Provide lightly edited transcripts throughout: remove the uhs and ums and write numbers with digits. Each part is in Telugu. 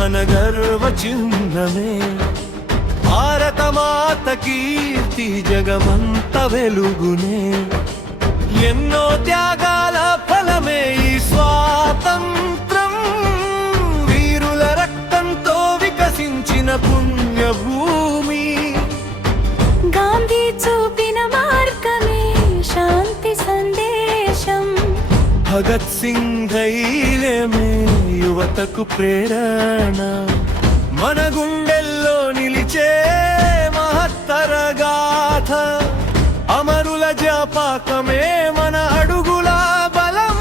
మన గర్వ చిహ్నమే. భారత మాత కీర్తి జగమంత వెలుగునే. ఎన్నో త్యాగాల ఫలమే ఈ స్వాతంత్రం. వీరుల రక్తంతో వికసించిన పుణ్యభూమి. గాంధీ చూపిన మార్గమే శాంతి సందేశం. భగత్ సింగ్ ధైర్యమే యువతకు ప్రేరణ. మన గుండెల్లో నిలిచే మహత్తర గాథ. అమరుల జాపకమే మన అడుగుల బలం.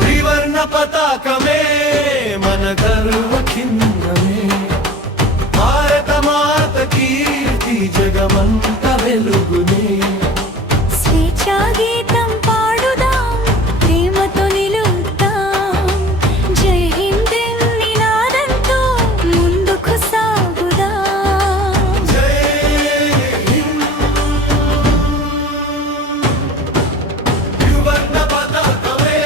త్రివర్ణ పతాకమే మన గర్వ చిహ్నమే. భారత మాత కీర్తి జగమంత వెలుగునే. స్వేచ్ఛా గీతం పాడుదాం, ప్రేమతో నిలుద్దాం. జై హింద్ నినాదంతో ముందుకు సాగుదాం. జై హింద్. త్రివర్ణ పతాకమే.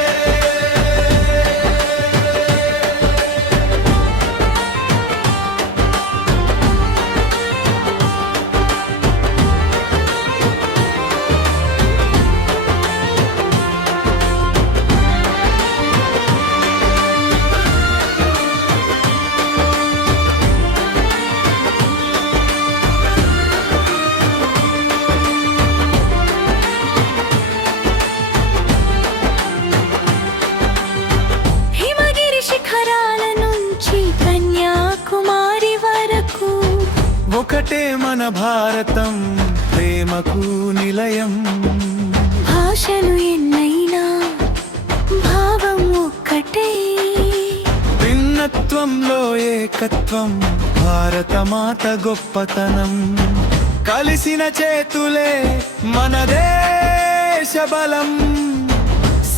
హిమగిరి శిఖరాల నుంచి కన్యాకుమారి వరకు ఒకటే మన భారతం, ప్రేమకు నిలయం. భాషలు ఎన్నైనా భావం ఒక్కటే. భిన్నత్వంలో ఏకత్వం, భారత మాత గొప్పతనం. కలిసిన చేతులే మన దేశ బలం.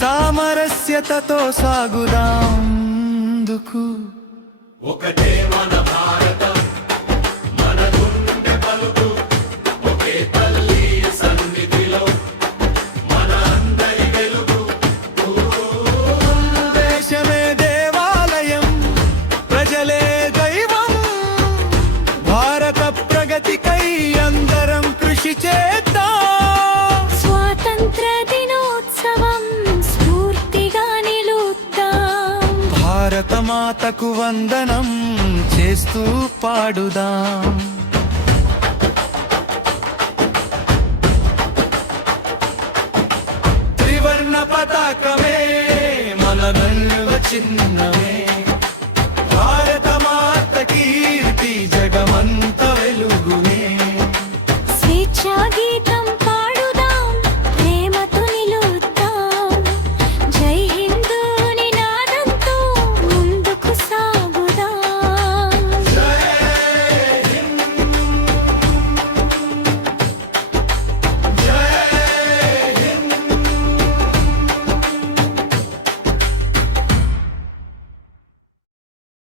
సామరస్యతతో సాగుదాం ముందుకు. ఒకటే మన భారతం, మన గుండె పలుకు. ఒకే తల్లి సన్నిధిలో మన అందరి వెలుగు. దేశమే దేవాలయం, ప్రజలే దైవం. భారత ప్రగతికై అందరం కృషి చేద్దాం. స్వాతంత్ర దినోత్సవం స్ఫూర్తిగా నిలుద్దాం. భారత మాతకు వందనం చేస్తూ పాడుదాం. త్రివర్ణ పతాకమే మన గర్వ చిహ్నమే.